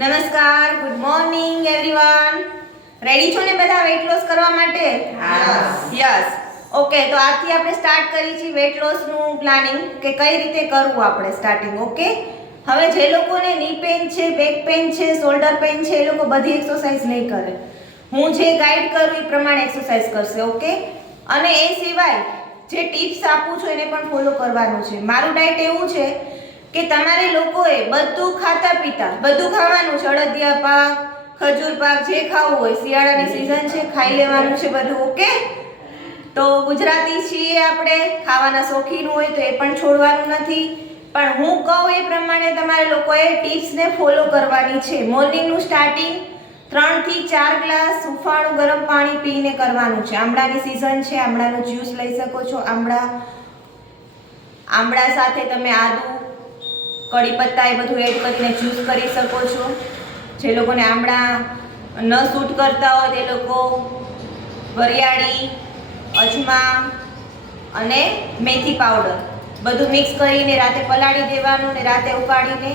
નમસ્કાર, good morning everyone. Ready છો ને બધા વેટ લોસ કરવા માટે? યસ. ઓકે, તો આજથી આપણે સ્ટાર્ટ કરી છે વેટ લોસ નું પ્લાનિંગ કે કઈ રીતે કરવું આપણે સ્ટાર્ટિંગ. ઓકે, હવે જે લોકોને ની પેન છે, બેક પેન છે, શોલ્ડર પેન છે, એ લોકો બધી એક્સરસાઇઝ નહીં કરે. હું જે ગાઈડ કરું એ પ્રમાણે એક્સરસાઇઝ કરશે. ઓકે, અને એ સિવાય જે ટિપ્સ આપું છું એને પણ ફોલો કરવાનું છે. મારું ડાયટ એવું છે કે તમારે લોકોએ બધું ખાતા પીતા બધું ખાવાનું છે. અડદિયા પાક, ખજૂર પાક, જે ખાવું હોય, શિયાળાની સીઝન છે, ખાઈ લેવાનું છે બધું. ઓકે, તો ગુજરાતી છીએ આપણે, ખાવાના શોખીન હોય તો એ પણ છોડવાનું નથી. પણ હું કહું એ પ્રમાણે તમારે લોકોએ ટિપ્સને ફોલો કરવાની છે. મોર્નિંગનું સ્ટાર્ટિંગ 3 થી 4 ગ્લાસ હુંફાળું ગરમ પાણી પીને કરવાનું છે. આમળાની સીઝન છે, આમળાનું જ્યુસ લઈ શકો છો. આમળા સાથે તમે આદુ, કડી પત્તા એ બધું એડ કરીને જ્યુસ કરી શકો છો. જે લોકોને આમળા ન સૂટ કરતા હોય તે લોકો વરિયાળી, અજમા અને મેથી પાવડર બધું મિક્સ કરીને રાતે પલાળી દેવાનું ને રાતે ઉકાળીને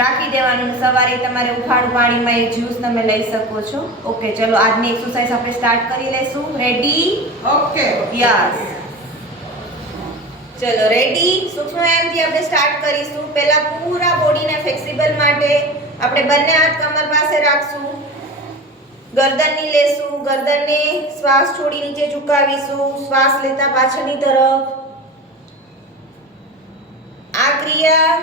રાખી દેવાનું. સવારે તમારે ઉફાળું પાણીમાં એ જ્યુસ તમે લઈ શકો છો. ઓકે, ચલો આજની એક્સરસાઇઝ આપણે સ્ટાર્ટ કરી લઈશું. રેડી? ઓકે. યસ. ચલો રેડી. સૂક્ષ્મ વ્યાયામથી આપણે સ્ટાર્ટ કરીશું. પહેલા પૂરા બોડીને ફ્લેક્સિબલ માટે આપણે બંને હાથ કમર પાસે રાખશું. ગરદનની લેશું. ગરદનને શ્વાસ છોડી નીચે ઝુકાવીશું. શ્વાસ લેતા પાછળની તરફ. આ ક્રિયા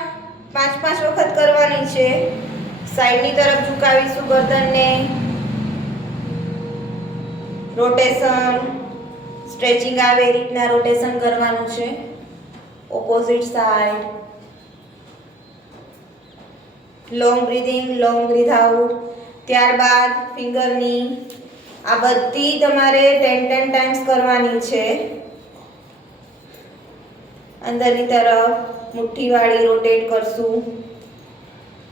5-5 વખત કરવાની છે. સાઈડની તરફ ઝુકાવીશું ગરદનને. રોટેશન, સ્ટ્રેચિંગ આવે એ રીતના રોટેશન કરવાનું છે. Opposite side. Long breathing, long breathe out. ત્યારબાદ ફિંગરની આ બધી તમારે 10 ટાઈમ્સ કરવાની છે. અંદરની તરફ મુઠ્ઠીવાળી રોટેટ કરશું.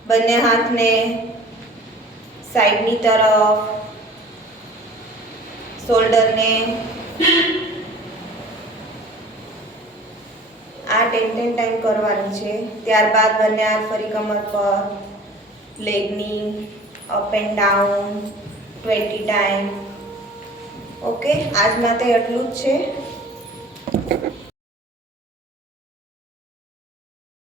બંને હાથને સાઈડની તરફ, શોલ્ડરને. આ 10 ટાઈમ કરવાની છે. ત્યારબાદ બંને હાથ ફરી કમર પર, લેગની up and down 20 time. Okay, આજ માટે એટલું જ છે.